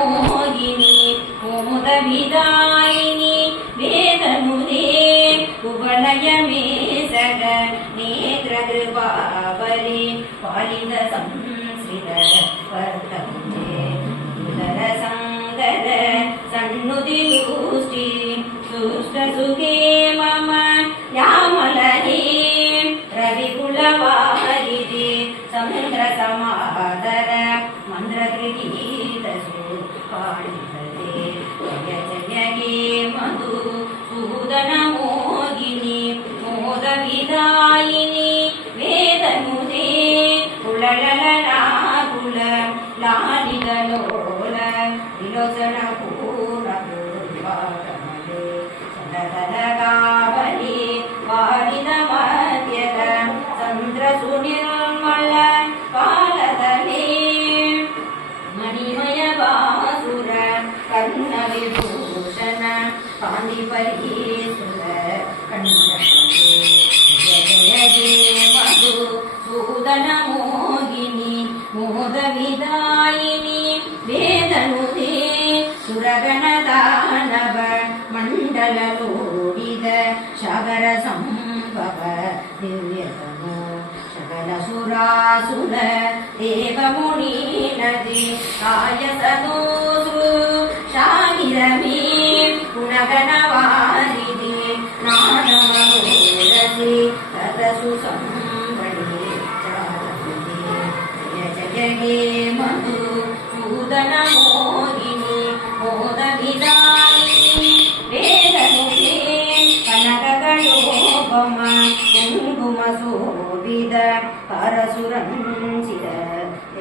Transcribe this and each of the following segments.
मोहिनि मोदभिदायिनि सेन्द्रकृपापरि पालित संसृतसङ्गद सन्नुदिसुखे मम यामली प्रविकुलवापरि समुद्रसमा పాడునదే జయ జయగే మధు సూదన మోగిని మోద విదాయిని వేదముదే కుళల లాగుల లాలిగలోల విలోచన ूदन मोदिनि मोदविधायिनि वेदनुदे सुरगणदानव मण्डल लोडिद शगरसम्भव दिव्यसुरासुर देव मुनी न दे कायतनु நீலமே குணகனவாரிதி நாதமோரதி ரதசு சம்படி ஜய ஜயகே மது பூதன மோகினி மோத விதாயினி வேதமுகே கனககயோபம குங்கும சோபித பரசுரஞ்சித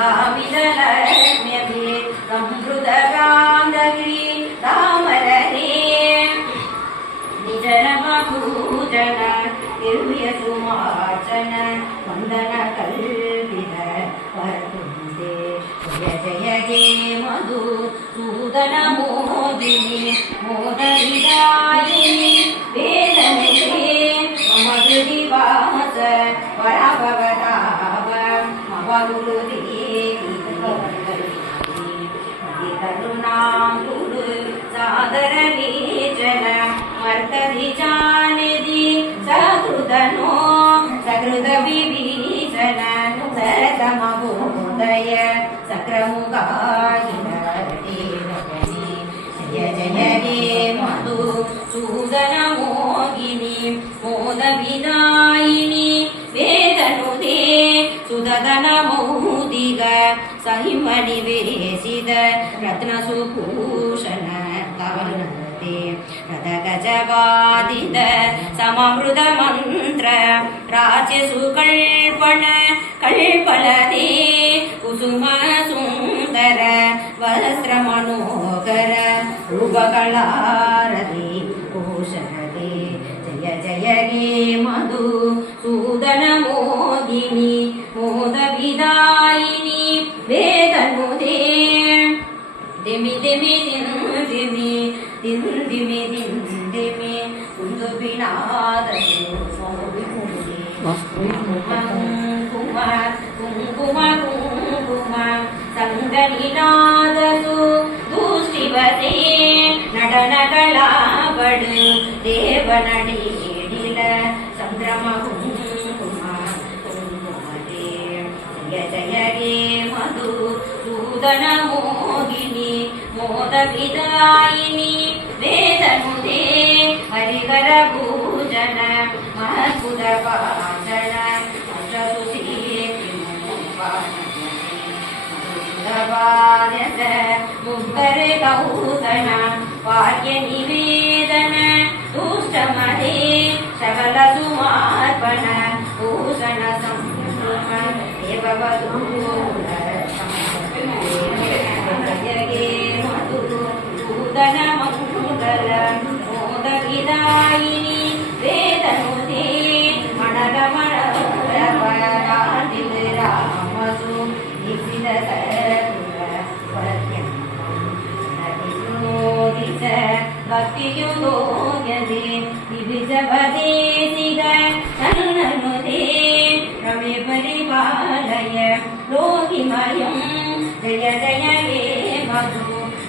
संतकाङ्गी तामले निजन मधुजन नियतु वाचन मन्दन कल्मिदय गे मधुसूदन मोदि सागरबीजन मर्तरि जानजि सकृद नो सकृद बिबीचननु समबोदय सक्रमुकागि जय मधु सुदनमोहिनी मोदविनायि ಸುಧನ ಮೌದಿಗ ಸಹಿಮಣಿ ವೇಸಿದ ರತ್ನ ಸುಭೂಷಣ ಕವನತೆ ರದ ಗಜವಾದಿದ ಸಮಮೃತ ಮಂತ್ರ ರಾಜ್ಯ ಸುಕಲ್ಪಣ ಕಲ್ಪಲದೇ ಕುಸುಮ ಸುಂದರ ವಸ್ತ್ರ ಮನೋಹರ ರೂಪಗಳಾರದೆ ಕೋಶರದೆ ಜಯ ಜಯ ಗೇ ಮಧು ಸೂದನ ಮೋಗಿನಿ ಮೋದ ಗಿ ದಾಯಿ ಬೇದ ಮುನು ದಿಮೆ ತಿರುಮೇ ಕುಮುಮ ಕುಮ ಸಂಗೀನಾ ನಟನ ಕಳು ದೇವನಡೆ ಗಣ ಮೋಹಿನಿ ಮೋದ ವಿದಾಯಿನಿ ವೇದ ಮುದೇ ಹರಿಹರ ಭೂಜನ ಮಹತ್ಪುರ ಭಾಷಣ ಮುಗ್ಧರೆ ಗೌತನ ವಾಕ್ಯ ನಿವೇದನ ದುಷ್ಟಮದೇ ಸಕಲ ಸುಮಾರ್ಪಣ ಭೂಷಣ ಸಂಭ್ರಮ ದೇವವಧೂ ಭಕ್ತಿಯು ಗೋಯದೆ ನಿಜ ಬದೇಸಿದ ನನ್ನನು జయ జయ హే మధు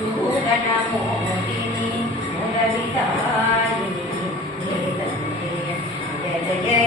పూరణ మోహిని మురళితారిణి జయ జయ